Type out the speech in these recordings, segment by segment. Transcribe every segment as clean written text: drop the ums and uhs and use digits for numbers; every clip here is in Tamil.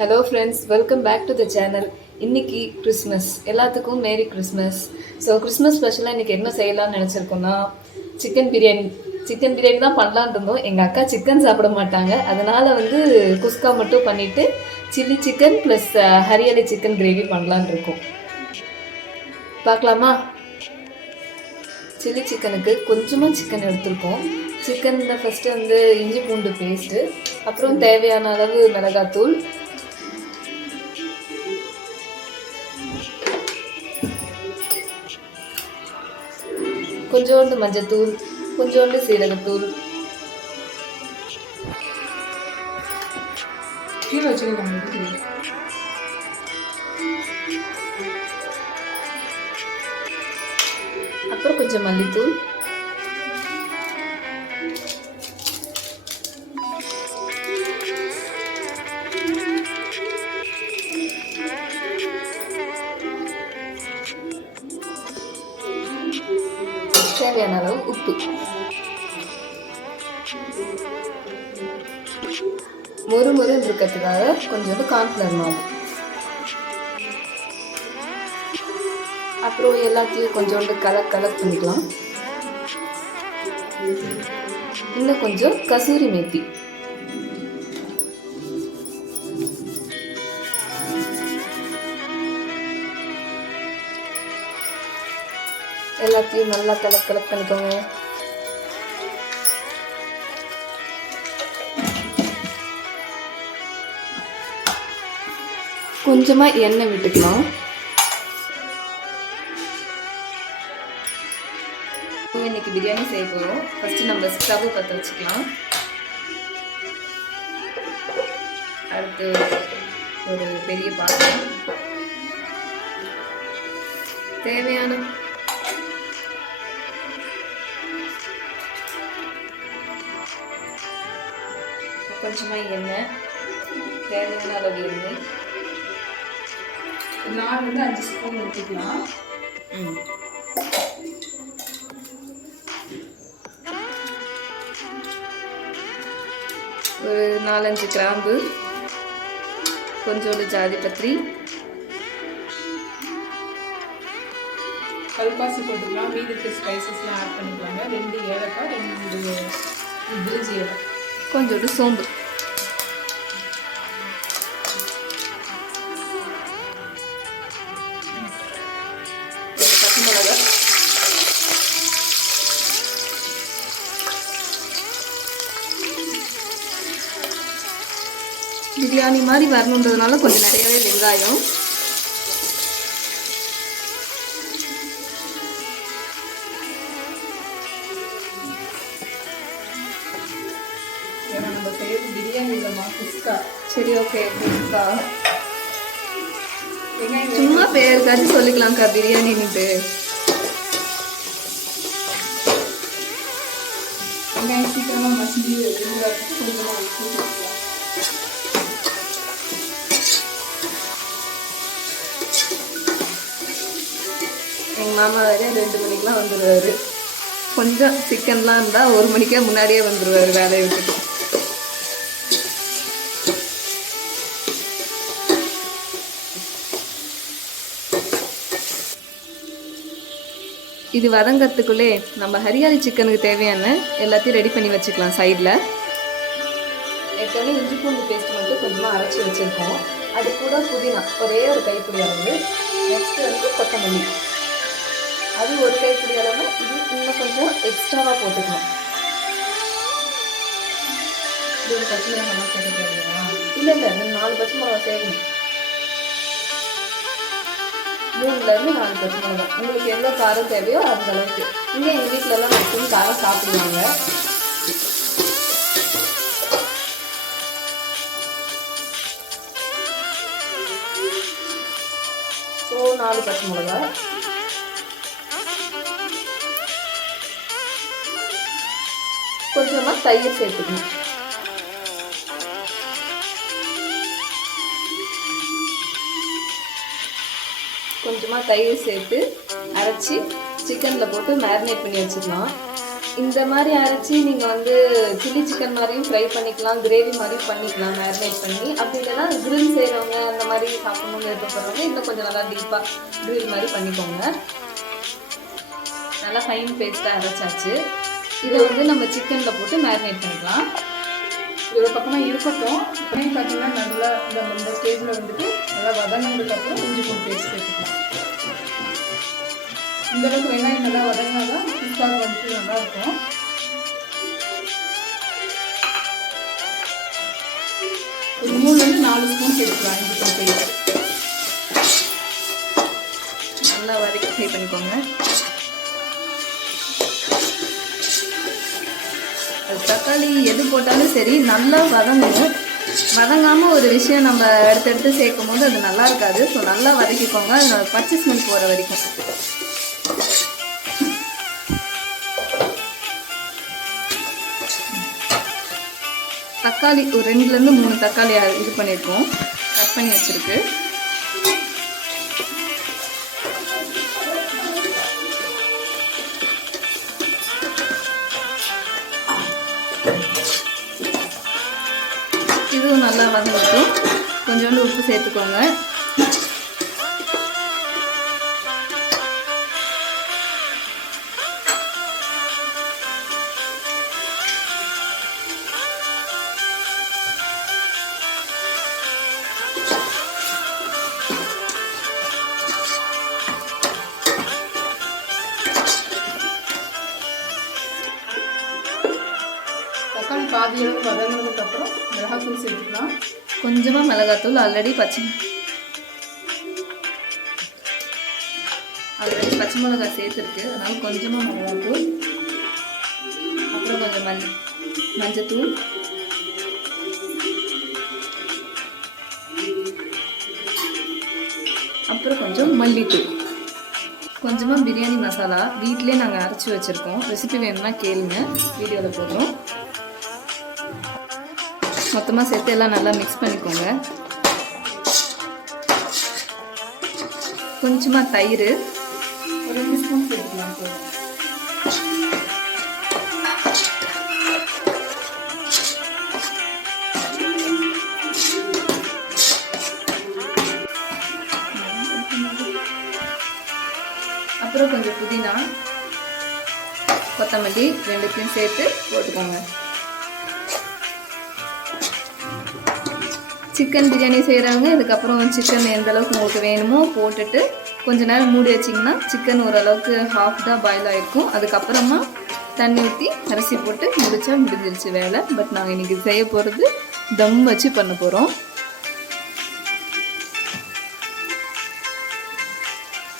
Hello friends, welcome back to the channel. இன்னைக்கு கிறிஸ்மஸ், எல்லாத்துக்கும் மேரி கிறிஸ்மஸ். ஸோ கிறிஸ்மஸ் ஸ்பெஷலாக இன்றைக்கி என்ன செய்யலாம்னு நினச்சிருக்கோன்னா சிக்கன் பிரியாணி தான் பண்ணலான் இருந்தோம். எங்கள் அக்கா சிக்கன் சாப்பிட மாட்டாங்க, அதனால் குஸ்கா மட்டும் பண்ணிவிட்டு chilli chicken plus hariyali chicken gravy பண்ணலான் இருக்கோம். பார்க்கலாமா? சில்லி சிக்கனுக்கு கொஞ்சமாக சிக்கன் எடுத்துருக்கோம். சிக்கனில் ஃபஸ்ட்டு இஞ்சி பூண்டு பேஸ்ட்டு, அப்புறம் தேவையான அளவு மிளகாத்தூள், கொஞ்சோண்டு மஞ்சத்தூள், கொஞ்சோண்டு சீரகத்தூள், அப்புறம் கொஞ்சம் மல்லித்தூள், தேவையான அளவு உப்பு, மொறு இருக்கிறதுக்காக கொஞ்சோண்டு கார்ன்ஃப்ளவர் மாவு, அப்புறம் எல்லாத்தையும் கொஞ்சோண்டு கலர் பண்ணிக்கலாம். இன்னும் கொஞ்சம் கசூரி மேத்தி, எல்லாத்தையும் நல்லா கலர் பண்ணிக்கோங்க. கொஞ்சமாக எண்ணெய் விட்டுக்கலாம். இன்னைக்கு பிரியாணி செய்ய போகிறோம். ஃபஸ்ட்டு நம்ம ஸ்டவ் பற்ற வச்சுக்கலாம். அடுத்து ஒரு பெரிய பாத்திரம், தேவையான கொஞ்சமாக எண்ணெய், தேவையான அளவு எண்ணெய், நான் 5 ஸ்பூன் ஊற்றிக்கலாம். ஒரு 4-5 கிராம்பு, கொஞ்சோண்டு ஜாதிபத்திரி, கல்பாசி போட்டுக்கலாம். மீதி இருக்க ஸ்பைசஸ்லாம் ஆட் பண்ணிக்கலாங்க. 2 ஏலக்காய், 2 பிரிஞ்சி இலை, கொஞ்சோண்டு சோம்பு, பச்சை மிளகாய், பிரியாணி மாதிரி வரணுன்றதுனால கொஞ்சம் நிறையவே வெங்காயம், நம்ம செய்யறது பிரியாணி இல்லைம்மா, குஸ்கா. சரி, ஓகே. குஸ்கா சும்மா பேருக்காச்சும் சொல்லிக்கலாம்க்கா பிரியாணின்ட்டு. வெங்காயம் சீக்கிரமாக மசிஞ்சு கொஞ்சமாக எங்கள் மாமா வேறு 2 மணிக்கெலாம் வந்துடுவார். கொஞ்சம் சிக்கன்லாம் இருந்தால் 1 மணிக்கே முன்னாடியே வந்துடுவார் வேலையை விட்டுட்டு. இது வதங்கிறதுக்குள்ளே நம்ம ஹரியாலி சிக்கனுக்கு தேவையான எல்லாத்தையும் ரெடி பண்ணி வச்சுக்கலாம். சைடில் ஏற்கனவே இஞ்சி பூண்டு பேஸ்ட் மட்டும் கொஞ்சமாக அரைச்சி வச்சுருக்கோம். அது கூட புதினா ஒரே ஒரு கைப்பிடி அளவு, நெக்ஸ்ட்டு கொத்தமல்லி அது ஒரு கைப்பிடி அளவு. இது இன்னும் கொஞ்சம் எக்ஸ்ட்ராவாக போட்டுக்கணும். இது ஒரு பச்சை மிளகாய் சேர்க்க தேவையா? இல்லை 4 பச்சை மிளகா சேர்க்கணும். 3லேருந்து 4 பச்சை மிளகாய், உங்களுக்கு எவ்வளோ காரம் தேவையோ அந்த அளவுக்கு. இங்கே எங்கள் வீட்டிலலாம் மேக்ஸிமம் காரம் சாப்பிடுவாங்க. ஸோ 4 பச்சை மிளகாய், கொஞ்சமாக தயிர் சேர்த்துக்கணும். கொஞ்சமாக தயிர் சேர்த்து அரைச்சி சிக்கனில் போட்டு மேரினேட் பண்ணி வச்சுக்கலாம். இந்த மாதிரி அரைச்சி நீங்கள் வந்து சில்லி சிக்கன் மாதிரியும் ஃப்ரை பண்ணிக்கலாம், கிரேவி மாதிரியும் பண்ணிக்கலாம் மேரினேட் பண்ணி. அப்படி இல்லைன்னா கிரில் செய்கிறவங்க அந்த மாதிரி சாப்பிடணும்னு விருப்பப்படுறவங்க இன்னும் கொஞ்சம் நல்லா டீப்பாக கிரில் மாதிரி பண்ணிக்கோங்க. நல்லா ஃபைன் பேஸ்ட்டாக அரைச்சாச்சு. இதை வந்து நம்ம சிக்கனில் போட்டு மேரினேட் பண்ணிக்கலாம். ஒரு பக்கமாக இருக்கட்டும். பார்த்தீங்கன்னா நல்லா இந்த ஸ்டேஜில் வந்துட்டு நல்லா வதங்கினதுக்கப்புறம் இஞ்சி பூண்டு பேஸ்ட் சேர்த்துக்கலாம். இந்தளவுக்கு வெங்காயம் நல்லா வதங்கினாதான் குஸ்காவுக்கு வந்துட்டு நல்லாயிருக்கும். ஒரு 3-4 ஸ்பூன் சேர்த்துக்கலாம் இஞ்சி பூண்டு பேஸ்ட். நல்லா வதக்கி ஃப்ரை பண்ணிக்கோங்க. தக்காளி எது போட்டாலும் சரி நல்லா வதங்கணும். வதங்காமல் ஒரு விஷயம் நம்ம எடுத்து சேர்க்கும் போது அது நல்லா இருக்காது. ஸோ நல்லா வதக்கிக்கோங்க, அதோட பச்சை ஸ்மெல் போகிற வரைக்கும். தக்காளி ஒரு 2-3 தக்காளி இது பண்ணியிருக்கோம், கட் பண்ணி வச்சுருக்கு. இதுவும் நல்லா வதங்கட்டும். கொஞ்சோண்டு உப்பு சேர்த்துக்கோங்க. தக்காளி பாதி அளவு வதங்கினதுக்கப்புறம் மிளகாத்தூள் சேர்த்துக்கலாம். கொஞ்சமாக மிளகாத்தூள், ஆல்ரெடி பச்சை மிளகாய் சேர்த்துருக்கு, அதனால கொஞ்சமாக மிளகாத்தூள், அப்புறம் கொஞ்சம் மஞ்சத்தூள், அப்புறம் கொஞ்சம் மல்லித்தூள், கொஞ்சமாக பிரியாணி மசாலா வீட்டிலே நாங்கள் அரைச்சி வச்சுருக்கோம். ரெசிபி வேணும்னா கேளுங்க, வீடியோவில் போடுறோம். மொத்தமாக சேர்த்து எல்லாம் நல்லா மிக்ஸ் பண்ணிக்கோங்க. கொஞ்சமாக தயிர் ஒரு 2 ஸ்பூன் சேர்த்துக்கலாம். அப்புறம் கொஞ்சம் புதினா, கொத்தமல்லி 2த்தையும் சேர்த்து போட்டுக்கோங்க. சிக்கன் பிரியாணி செய்கிறவங்க இதுக்கப்புறம் சிக்கன் எந்த அளவுக்கு உங்களுக்கு வேணுமோ போட்டுட்டு கொஞ்ச நேரம் மூடி வச்சிங்கன்னா சிக்கன் ஓரளவுக்கு ஹாஃப் தான் பாயில் ஆகிருக்கும். அதுக்கப்புறமா தண்ணி ஊற்றி அரிசி போட்டு முடிஞ்சிருச்சு வேலை. பட் நாங்கள் இன்றைக்கி செய்ய போகிறது தம் வச்சு பண்ண போகிறோம்.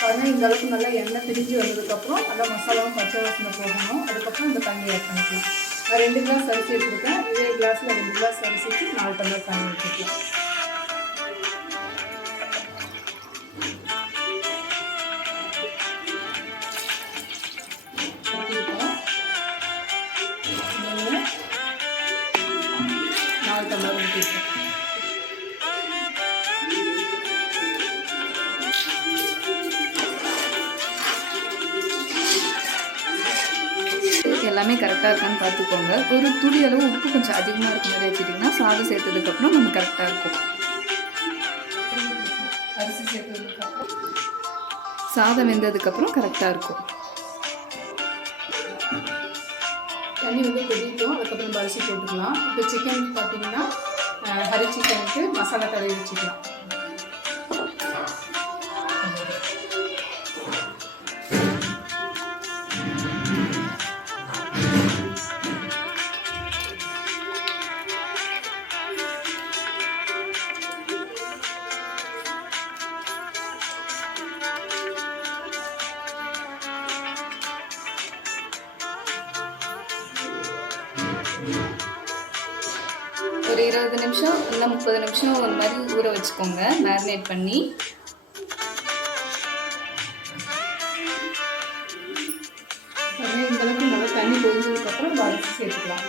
பாருங்கள், இந்த அளவுக்கு நல்லா எண்ணெய் பிரிஞ்சு வந்ததுக்கப்புறம் நல்லா மசாலாவும் பச்சை வாசனை போகணும். அதுக்கப்புறம் இந்த தண்ணி ஆட் பண்ணிக்கலாம். நான் 2 கிளாஸ் அரிசி எடுத்துருக்கேன். இதே கிளாஸில் 2 கிளாஸ் அரிசிக்கு 4 டம்ளர் தண்ணி ஊற்றிக்கலாம். எல்லாமே கரெக்டாக இருக்கான்னு பார்த்துக்கோங்க. ஒரு துளி அளவு உப்பு கொஞ்சம் அதிகமாக இருக்க மாதிரி வச்சுட்டிங்கன்னா சாதம் சேர்த்ததுக்கப்புறம் நம்ம கரெக்டாக இருக்கும். அரிசி சேர்த்ததுக்கப்புறம் சாதம் வெந்ததுக்கப்புறம் கரெக்டாக இருக்கும். தண்ணி வந்து கொதிக்கும். அதுக்கப்புறம் நம்ம அரிசி போட்டுக்கலாம். இப்போ சிக்கன் பார்த்தீங்கன்னா ஹரி சிக்கனுக்கு மசாலா தடவி வச்சுக்கலாம். ஒரு 20 நிமிஷம் இல்லை 30 நிமிஷம் ஒரு மாதிரி ஊற வச்சுக்கோங்க, மேரினேட் பண்ணி. இந்த அளவுக்கு நல்லா தண்ணி கொதிஞ்சதுக்கப்புறம் நம்ம அரிசி சேர்த்துக்கலாம்.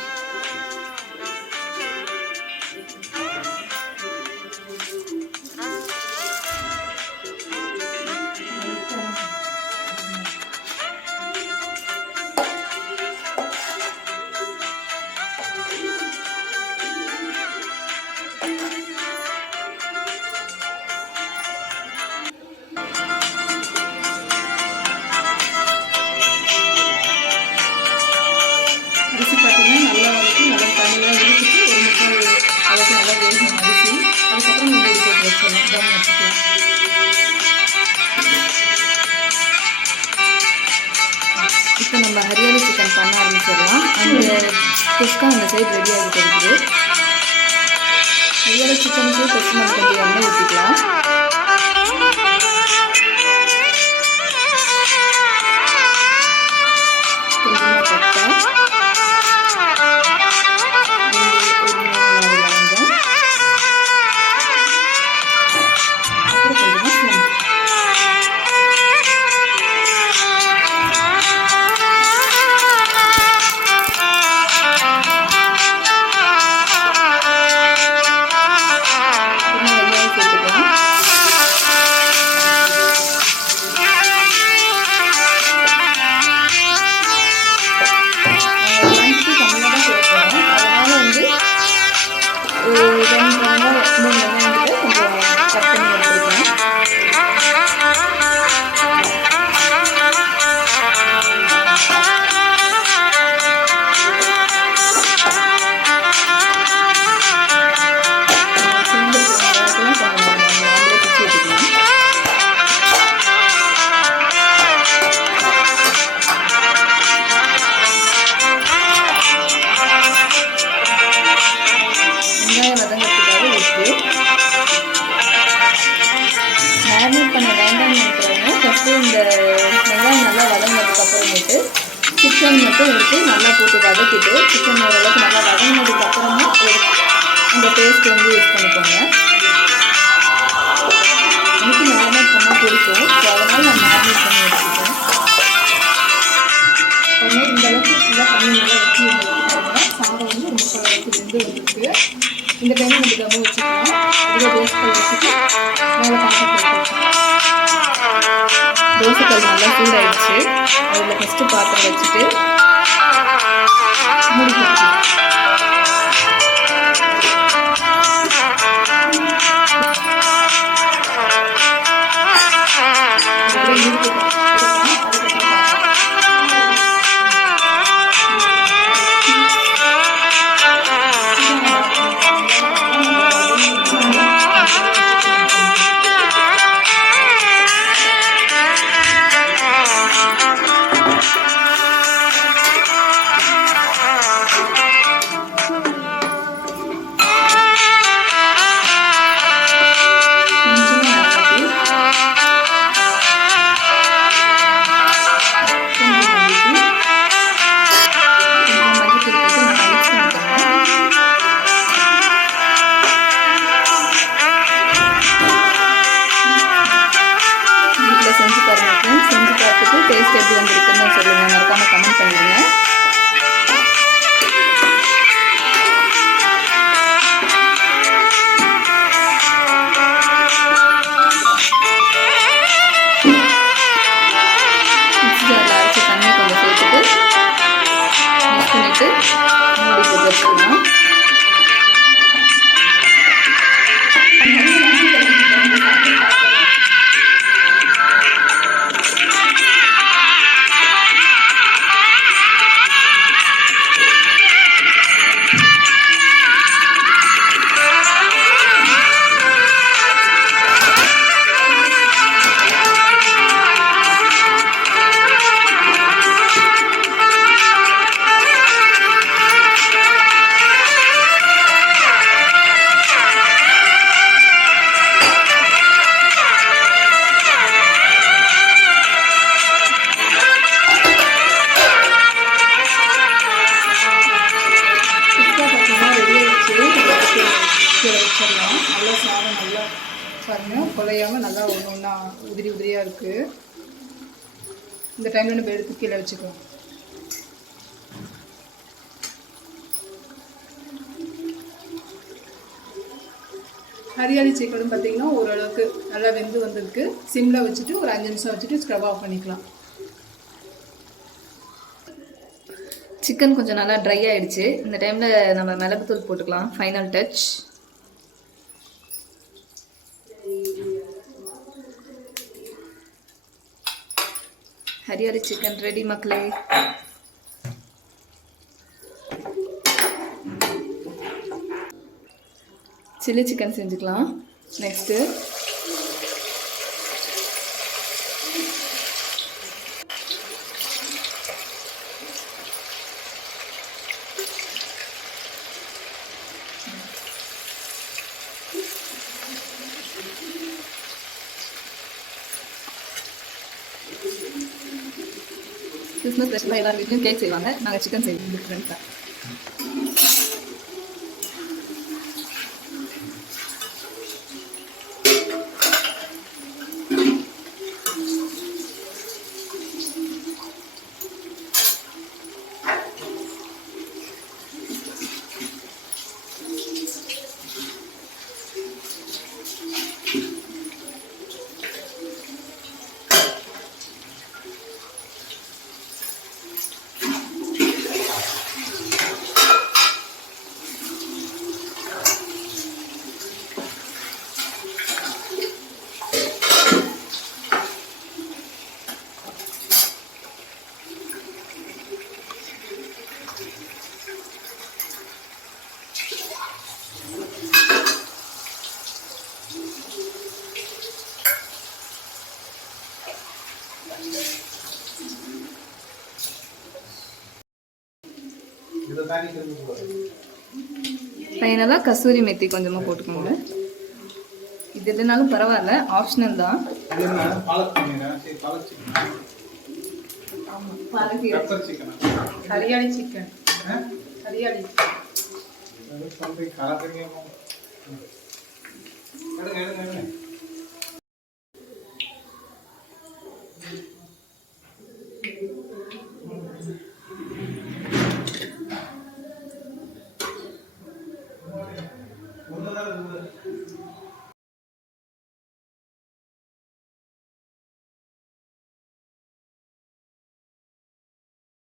குஸ்கா அந்த சைடு ரெடி ஆகிட்டு இருக்குது. இதோட சிக்கனுக்கு ஃபஸ்ட்டு நம்ம கொஞ்சம் எண்ணெய் ஊற்றிக்கலாம். கொஞ்சமாக பட்டை, ஒரு 3 லவங்கம், அப்புறம் கொஞ்சமாக சோம்பு. மேரினேட் பண்ண வேண்டாம்னு நினைக்கிறவங்க ஃபஸ்ட்டு இந்த வெங்காயம் நல்லா வதங்கினதுக்கப்புறமேட்டு சிக்கன் மட்டும் எடுத்து நல்லா போட்டு வதக்கிட்டு சிக்கன் ஓரளவுக்கு நல்லா வதங்கினதுக்கப்புறமா அந்த பேஸ்ட் வந்து யூஸ் பண்ணிக்கோங்க. எனக்கு மேரினேட் பண்ணால் பிடிக்கும், ஸோ அதனால் நான் மேரினேட் பண்ணி வச்சுருக்கேன். அதுமாதிரி இந்த அளவுக்கு ஃபுல்லாக தண்ணி நல்லா வச்சு வச்சுருக்காங்க. சாதம் வந்து ரொம்ப அளவுக்கு வெந்து வந்துருக்கு. இந்த டைமில் நம்ம தம்மு வச்சுக்கலாம். அதில் தோசைக்கல் வச்சுட்டு மேலே பாத்திரம் தோசைக்கல் நல்லா சூடாயிடுச்சு. அதில் ஃபஸ்ட்டு பாத்திரம் வச்சுட்டு மூடி போட்டுக்கலாம். டேஸ்ட் எப்படி வந்துருக்குன்னு சொல்லுங்கள், மறக்காமல் கமெண்ட் பண்ணிடுங்க. மிக்ஸி ஜாரில் அரைச்சி தண்ணி கொஞ்சம் சேர்த்துட்டு மிக்ஸ் பண்ணிவிட்டு மூடி போட்டு வச்சுக்கலாம். வச்சிடலாம். நல்லா சாதம் நல்லா பாருங்கள் குலையாமல் நல்லா ஒன்று ஒன்றா உதிரி உதிரியாக இருக்குது. இந்த டைமில் நம்ம எடுத்து கீழே வச்சுக்கலாம். ஹரியாலி சிக்கன் பார்த்திங்கன்னா ஓரளவுக்கு நல்லா வெந்து வந்ததுக்கு சிம்மில் வச்சுட்டு ஒரு 5 நிமிஷம் வச்சுட்டு ஸ்க்ரப் ஆஃப் பண்ணிக்கலாம். சிக்கன் கொஞ்சம் நல்லா ட்ரை ஆகிடுச்சு. இந்த டைமில் நம்ம மிளகுத்தூள் போட்டுக்கலாம், final touch. Hariyali chicken ready மக்களே. சில்லி சிக்கன் செஞ்சுக்கலாம். நெக்ஸ்ட்டு கிறிஸ்மஸ் ஸ்பெஷலாக எல்லார் வீட்லையும் கேக் செய்வாங்க. நாங்கள் சிக்கன் செய்வோம் டிஃப்ரெண்ட்டாக. ஃபைனலாக கசூரி மெத்தி கொஞ்சமாக போட்டுக்கோங்க. இது இல்லைனாலும் பரவாயில்ல, ஆப்ஷனல் தான். ஹரியாலி சிக்கன். ஹரியாலி எடுங்க